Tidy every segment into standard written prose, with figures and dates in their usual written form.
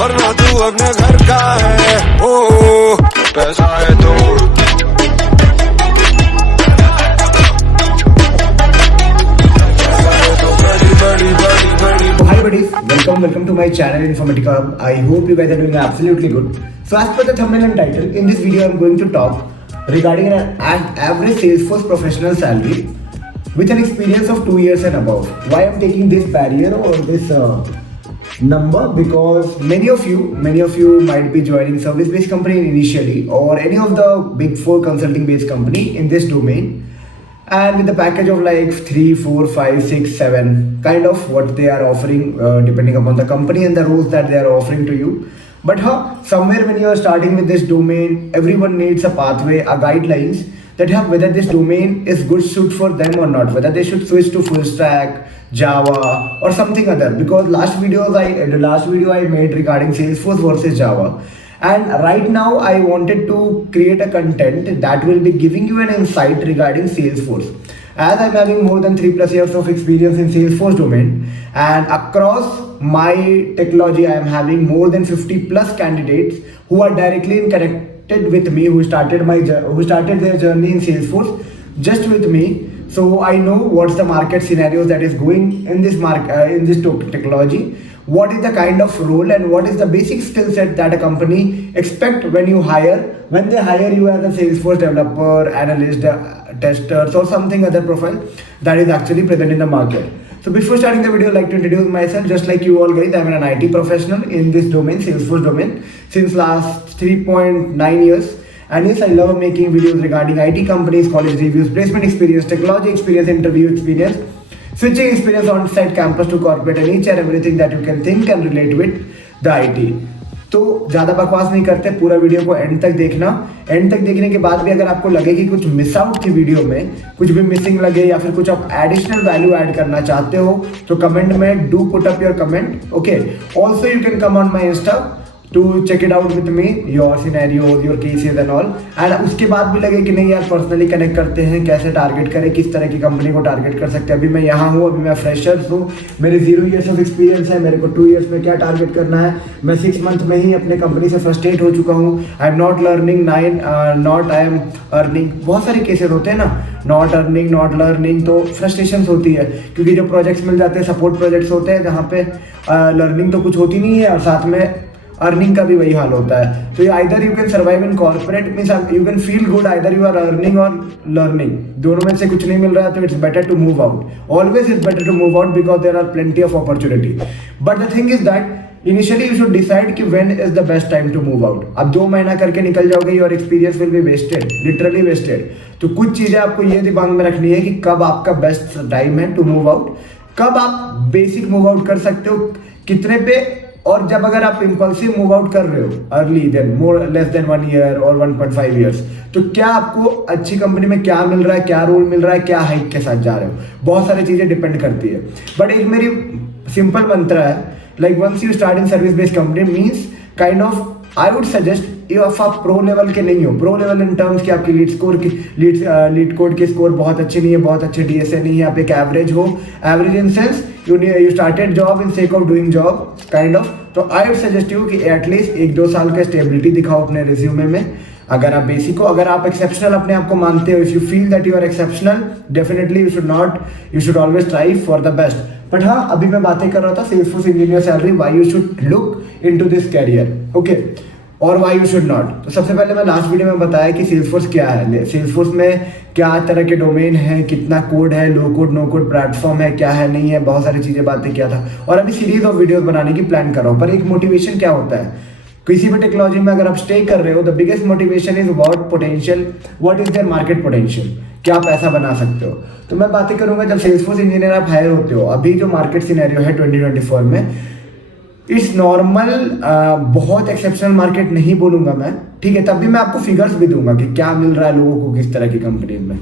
वरना तू अपने घर का है। ओ पैसा है तो Hi buddies, welcome to my channel Informatica Hub. I hope you guys are doing absolutely good. So as per the thumbnail and title, in this video I am going to talk regarding an average Salesforce professional salary with an experience of 2 years and above. Why I am taking this barrier or this number? Because many of you might be joining service-based company initially or any of the big 4 consulting-based company in this domain. And with the package of like 3, 4, 5, 6, 7 kind of what they are offering depending upon the company and the roles that they are offering to you. But somewhere when you are starting with this domain, everyone needs a pathway, a guidelines that whether this domain is good suit for them or not, whether they should switch to full stack, Java or something other. Because last video I made regarding Salesforce versus Java. And right now I wanted to create a content that will be giving you an insight regarding Salesforce. As I'm having more than 3+ years of experience in Salesforce domain, and across my technology I am having more than 50+ candidates who are directly connected with me, who started their journey in Salesforce just with me. So I know what's the market scenarios that is going in this technology. What is the kind of role and what is the basic skill set that a company expect when they hire you as a Salesforce developer, analyst, testers or something other profile that is actually present in the market. So before starting the video, I'd like to introduce myself. Just like you all guys, I'm an IT professional in this domain, Salesforce domain, since last 3.9 years. And yes, I love making videos regarding IT companies, college reviews, placement experience, technology experience, interview experience, switching experience on site, campus to corporate, and each and everything that you can think and relate with the IT. तो ज़्यादा बकवास नहीं करते, पूरा video को and तक देखना. And तक देखने के बाद भी अगर आपको लगे कि कुछ मिस आउट की वीडियो में कुछ भी मिसिंग लगे या फिर कुछ आप एडिशनल वैल्यू ऐड करना चाहते हो तो कमेंट में do put up your comment. Okay, also you can come on my Insta to check it out with me, your scenarios, your cases and all. And उसके बाद भी लगे कि नहीं यार पर्सनली कनेक्ट करते हैं, कैसे टारगेट करें, किस तरह की कंपनी को टारगेट कर सकते हैं. अभी मैं यहाँ हूँ, अभी मैं फ्रेशर्स हूँ, मेरे 0 years ऑफ एक्सपीरियंस है, मेरे को 2 years में क्या टारगेट करना है. मैं 6 month में ही अपने कंपनी से फ्रस्ट्रेट हो चुका हूँ. I am not learning, not I am earning. बहुत सारे केसेस होते हैं ना, नॉट अर्निंग, नॉट लर्निंग, तो फ्रस्ट्रेशन होती है क्योंकि जो प्रोजेक्ट्स मिल जाते हैं सपोर्ट प्रोजेक्ट्स होते हैं जहाँ पे लर्निंग तो कुछ होती नहीं है और साथ में अर्निंग का भी वही हाल होता है. तो either you can survive in corporate, means you can feel good, either you are earning or learning. दोनों में से कुछ नहीं मिल रहा है तो it's better to move out. Always it's better to move out because there are plenty of opportunity. But the thing is that initially you should decide कि when is the best time to move out. अब 2 महीना करके निकल जाओगे, your experience will be wasted, literally wasted. तो कुछ चीजें आपको ये दिमाग में रखनी है कि कब आपका बेस्ट टाइम है टू मूव आउट, कब आप बेसिक मूव आउट कर सकते हो, कितने पे. और जब अगर आप इम्पल्सिव मूव आउट कर रहे हो early then more less than 1 year और 1.5 years, तो क्या आपको अच्छी कंपनी में क्या मिल रहा है, क्या रोल मिल रहा है, क्या हाइक के साथ जा रहे हो, बहुत सारी चीजें डिपेंड करती है. बट एक मेरी सिंपल मंत्र है, like once you start in service based company means kind of I would suggest if आप प्रो लेवल के नहीं हो, प्रो लेवल इन टर्म्स कि आपकी लीड कोड के स्कोर बहुत अच्छे नहीं है, बहुत अच्छे डीएसए नहीं है, आप एक एवरेज हो, average in sense you started job in sake of doing job kind of. तो आई वुड सजेस्ट यू कि एटलीस्ट 1-2 साल का स्टेबिलिटी दिखाओ अपने रिज्यूमे में. अगर आप बेसिक हो, अगर आप एक्सेप्शनल अपने आप को मानते हो, if you feel that you are exceptional, definitely you should always strive for the best. But हाँ, अभी मैं बातें कर रहा था Salesforce engineer salary, why you should look into this career, okay, और वाई यू शुड नॉट. तो सबसे पहले मैं लास्ट वीडियो में बताया कि सेल्सफोर्स क्या है, सेल्सफोर्स में क्या तरह के डोमेन है, कितना कोड है, लो कोड नो कोड प्लेटफॉर्म है, क्या है नहीं है, बहुत सारी चीज़ें बातें किया था. और अभी सीरीज ऑफ वीडियोस बनाने की प्लान कर रहा हूँ. पर एक मोटिवेशन क्या होता है किसी भी टेक्नोलॉजी में, अगर आप स्टे कर रहे हो, the biggest motivation is what potential, what is their market potential, क्या पैसा बना सकते हो. तो मैं बातें करूंगा जब सेल्सफोर्स इंजीनियर आप हायर होते हो. अभी जो मार्केट सिनेरियो है 2024 में, इट्स नॉर्मल, बहुत एक्सेप्शनल मार्केट नहीं बोलूंगा मैं, ठीक है, तब भी मैं आपको फिगर्स भी दूंगा कि क्या मिल रहा है लोगों को किस तरह की कंपनी में.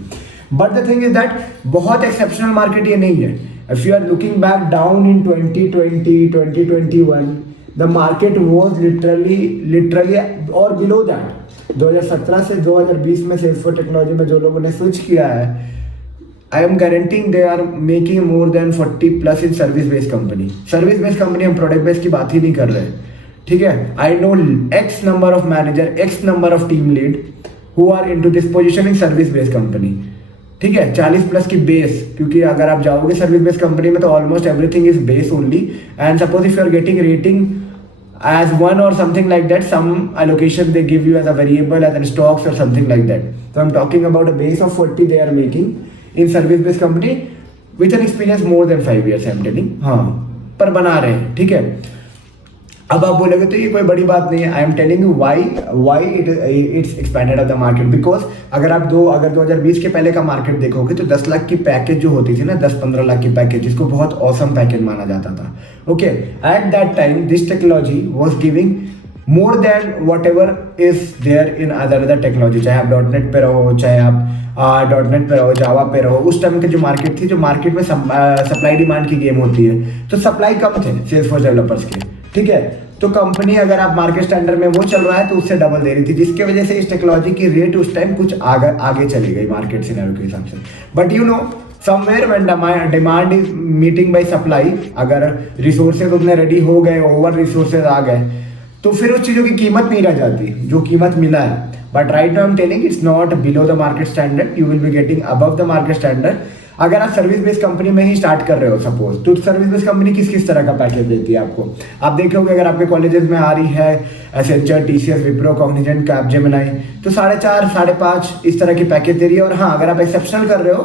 But the thing is that बहुत एक्सेप्शनल मार्केट ये नहीं है. If you are looking back down in 2020, 2021, the market was literally और बिलो दैट. 2017 से 2020 में सेल्सफोर्स टेक्नोलॉजी में जो लोगों ने स्विच किया है, I am guaranteeing they are making more than 40+ in service based company. Service based company, हम प्रोडक्ट बेस्ड की बात ही नहीं कर रहे, ठीक है, I know x number of manager, x number of team lead who are into this position in service based company. ठीक है, 40 प्लस की बेस, क्योंकि अगर आप जाओगे सर्विस बेस्ड कंपनी में तो almost everything is base only, and suppose if you are getting rating as one or something like that, some allocation they give you as a variable, as in stocks or something like that. So I'm talking about a base of 40 they are making in service based company with an experience more than 5 years I'm telling, हाँ पर बना रहे हैं। ठीक है, अब आप बोलोगे तो ये कोई बड़ी बात नहीं है। I am telling you why it's expanded of the market, because अगर 2020 के पहले का मार्केट देखोगे तो 10 लाख की पैकेज जो होती थी ना, 10-15 लाख की पैकेज, जिसको बहुत औसम पैकेज माना जाता था। Okay, at that time this technology was giving more than what ever is there in other technology, चाहे आप .NET पे रहो, चाहे आप .NET पे रहो, जावा पे रहो। उस टाइम की जो मार्केट थी, जो मार्केट में सप्लाई डिमांड की गेम होती है, तो सप्लाई कम थे सेल्सफोर्स डेवलपर्स के। ठीक है, तो कंपनी अगर आप मार्केट स्टैंडर्ड में वो चल रहा है तो उससे डबल दे रही थी, जिसके वजह से इस टेक्नोलॉजी की रेट उस टाइम कुछ आगे चली गई मार्केट सिनेरियो के हिसाब से। But you know somewhere when demand is meeting by supply, अगर रिसोर्सेज उतने रेडी हो गए, ओवर रिसोर्सेज आ गए, तो फिर उस चीज़ों की कीमत नहीं रह जाती जो कीमत मिला है। But right now I am telling it's not below the market standard, you will be getting above the market standard. अगर आप सर्विस बेस्ड कंपनी में ही स्टार्ट कर रहे हो सपोज, तो सर्विस बेस्ड कंपनी किस तरह का पैकेज देती है आपको, आप देखोगे अगर आपके कॉलेजेस में आ रही है Accenture, TCS, Wipro, Cognizant, Capgemini, तो 4.5, 5.5 इस तरह की पैकेज दे रही है। और हाँ, अगर आप एक्सेप्शनल कर रहे हो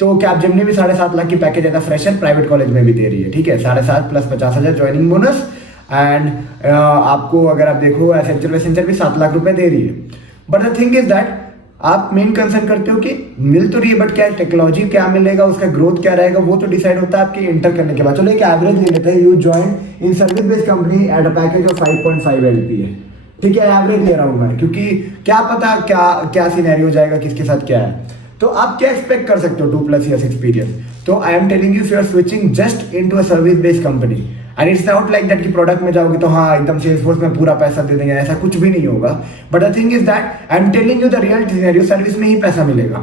तो कैपजेमिनी भी 7.5 लाख की पैकेज है फ्रेशर प्राइवेट कॉलेज में भी दे रही है। ठीक है, 7.5 प्लस 50,000 ज्वाइनिंग बोनस, एंड आपको अगर आप देखो एसेंचर भी 7 लाख रुपए दे रही है। But the thing is that आप मेन कंसर्न करते हो कि मिल तो रही है, बट क्या टेक्नोलॉजी क्या मिलेगा, उसका ग्रोथ क्या रहेगा, वो तो डिसाइड होता है आपके इंटर करने के बाद। चलो एक एवरेज ले लेते हैं, you join in service based company at a package of 5.5 LPA। ठीक है, एवरेज ले रहा हूँ मैं, क्योंकि क्या पता क्या सिनेरियो जाएगा, किसके साथ क्या है। तो आप क्या एक्सपेक्ट कर सकते हो 2+ years एक्सपीरियंस। तो I am telling you, if you are switching just into a service based company, and it's not like that कि प्रोडक्ट में जाओगे तो हाँ एकदम सेल्सफोर्स में पूरा पैसा दे देंगे, ऐसा कुछ भी नहीं होगा। But the thing is that I am telling you the real scenario, service में ही पैसा मिलेगा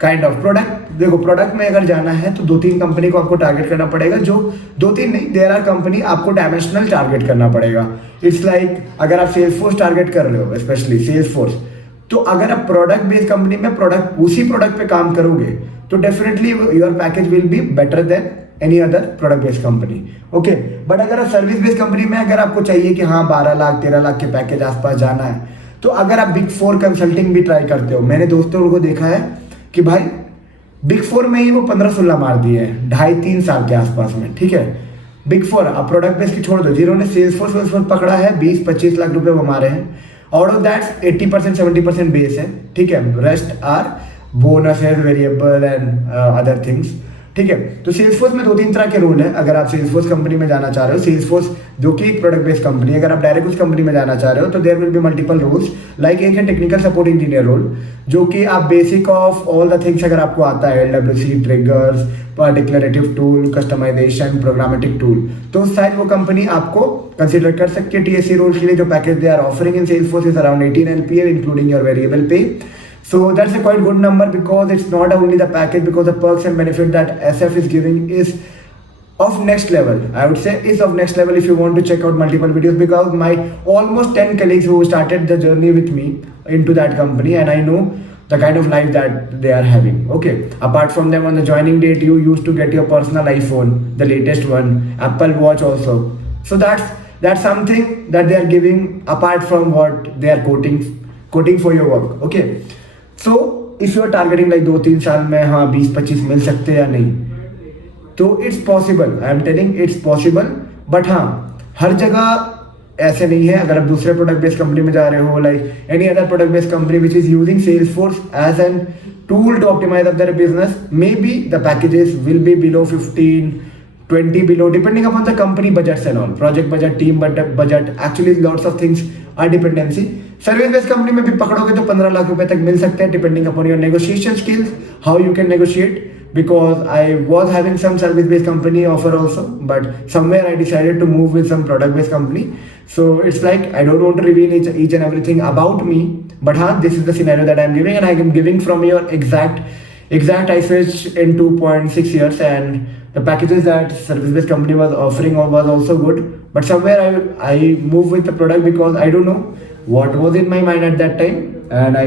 काइंड ऑफ। प्रोडक्ट देखो, प्रोडक्ट में अगर जाना है तो 2-3 कंपनी को आपको टारगेट करना पड़ेगा, जो 2-3 नहीं, देयर आर कंपनी आपको डायमेंशनल टारगेट करना पड़ेगा। इट्स लाइक अगर आप सेल्सफोर्स टारगेट कर रहे हो, स्पेशली सेल्सफोर्स, तो अगर आप प्रोडक्ट बेस्ड कंपनी में उसी प्रोडक्ट पे काम करोगे तो definitely your package will be better than any other product based company. Okay, but अगर आप सर्विस बेस्ड कंपनी में अगर आपको चाहिए कि हाँ 12 लाख 13 लाख के पैकेज आसपास जाना है, तो अगर आप बिग 4 कंसल्टिंग भी ट्राई करते हो, मैंने दोस्तों को देखा है कि भाई बिग 4 में ही वो 15-16 मार दिए हैं 2.5-3 साल के आसपास में। ठीक है, बिग 4 अब प्रोडक्ट बेस्ड की छोड़ दो, जिन्होंने सेल्सफोर्स पकड़ा है 20-25 लाख रुपए वो मारे हैं। आउट ऑफ दैट 80% 70% बेस है। ठीक है, rest are bonuses, variable and other things. ठीक है, तो सेल्सफोर्स में 2-3 तरह के रोल है। अगर आप सेल्सफोर्स कंपनी में जाना चाह रहे हो, सेल्सफोर्स जो कि प्रोडक्ट बेस्ड कंपनी है, अगर आप डायरेक्ट उस कंपनी में जाना चाह रहे हो तो there will be multiple roles. Like एक है टेक्निकल सपोर्ट इंजीनियर रोल, जो कि आप basic of all the things अगर आपको आता है, LWC, triggers, declarative tool, customization, programmatic tool, तो शायद वो कंपनी आपको कंसिडर कर सकती है TSC रोल के लिए। जो package they are offering in Salesforce is around 18 LPA including your variable pay. So that's a quite good number, because it's not only the package, because the perks and benefit that SF is giving is of next level. I would say is of next level if you want to check out multiple videos, because my almost 10 colleagues who started the journey with me into that company, and I know the kind of life that they are having. Okay, apart from them, on the joining date you used to get your personal iPhone, the latest one, Apple Watch also. So that's something that they are giving apart from what they are quoting for your work. Okay, so if you are targeting like 2-3 साल में हाँ 20-25 मिल सकते हैं या नहीं, तो it's possible, I am telling it's possible. But हाँ, हर जगह ऐसे नहीं है। अगर आप दूसरे प्रोडक्ट बेस्ड कंपनी में जा रहे हो, like any other product based company which is using Salesforce as an tool to optimize other business, may be the packages will be below 15-20 below, depending upon the company budgets and all, project budget, team budget, actually lots of things are dependency. Service based company में भी पकड़ोगे तो 15 लाख रुपए तक मिल सकते हैं, depending upon your negotiation skills, how you can negotiate. Because I was having some service based company offer also, but somewhere I decided to move with some product based company. So it's like I don't want to reveal each and everything about me, but this is the scenario that I'm giving, and I am giving from your exact I switched in 2.6 years, and the packages that service based company was offering was also good. but somewhere I move with the product because I don't know what was in my mind at that time, and I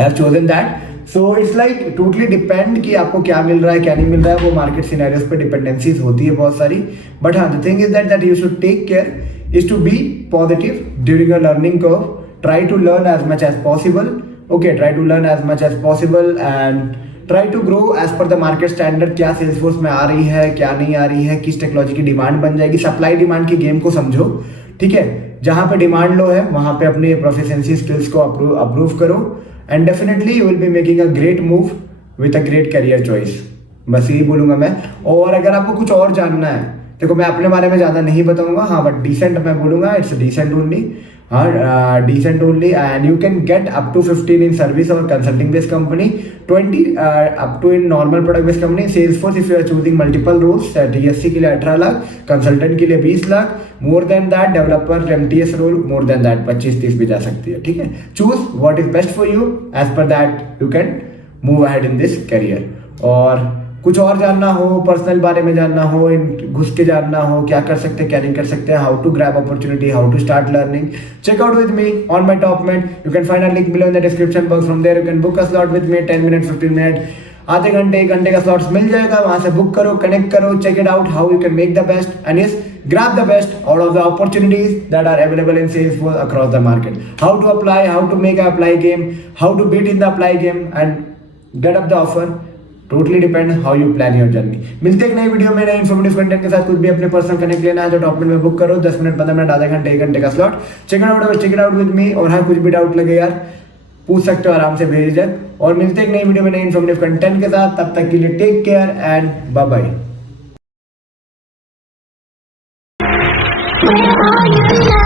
have chosen that. So it's like totally depend कि आपको क्या मिल रहा है क्या नहीं मिल रहा है, वो मार्केट सिनेरियोस पे डिपेंडेंसीज होती है बहुत सारी. बट हाँ, the thing is that you should take care is to be positive during a learning curve. Try to learn as much as possible. Okay, try to learn as much as possible and try to grow as per the market standard. क्या Salesforce में आ रही है, क्या नहीं आ रही है, किस टेक्नोलॉजी की डिमांड बन जाएगी. सप्लाई डिमांड की गेम को समझो, ठीक है. जहाँ पे डिमांड लो है वहाँ पे अपने प्रोफिशिएंसी स्किल्स को अप्रूव करो, and definitely you will be making a great move with a great career choice. बस यही बोलूँगा मैं. और अगर आपको कुछ और जानना है, देखो मैं अपने बारे में ज़्यादा नहीं बताऊंगा, हाँ, बट डिसेंट मैं बोलूँगा. It's decent only. हाँ, decent only, and you can get up to 15 in service or consulting based company, 20 up to in normal product based company. Salesforce if you are choosing multiple roles, DSC के लिए 18 lakh, consultant के लिए 20 lakh, more than that developer MTS role more than that 25-30 भी जा सकती है, ठीक है. choose what is best for you, as per that you can move ahead in this career. और कुछ और जानना हो, पर्सनल बारे में जानना हो, इन घुस के जानना हो क्या कर सकते हैं क्या नहीं कर सकते, how to grab opportunity, how to start learning, check out with me on my Topmate. You can find a link below in the description box. From there you can book a slot with me. 10 minute 15 minute, आधे घंटे 1 घंटे का slots मिल जाएगा. वहां से book करो, connect करो, check it out how you can make the best and yes grab the best out of the opportunities that are available in Salesforce across the market. How to apply, how to make an apply game, how to beat in the apply game and get up the offer. Totally depend how you plan your journey. मिलते एक नई video में नए informative content के साथ. कुछ भी अपने पर्सनल कनेक्ट लेना है तो टॉपमेट में बुक करो. 10 मिनट 15 मिनट आधे घंटे 1 घंटे का slot. Check it out with me. और हाँ, कुछ भी डाउट लगे यार पूछ सकते हो आराम से, भेज दे. और मिलते एक नई वीडियो में नए इन्फॉर्मेटिव कंटेंट के साथ. तब तक के लिए take care and bye bye. Where are you now?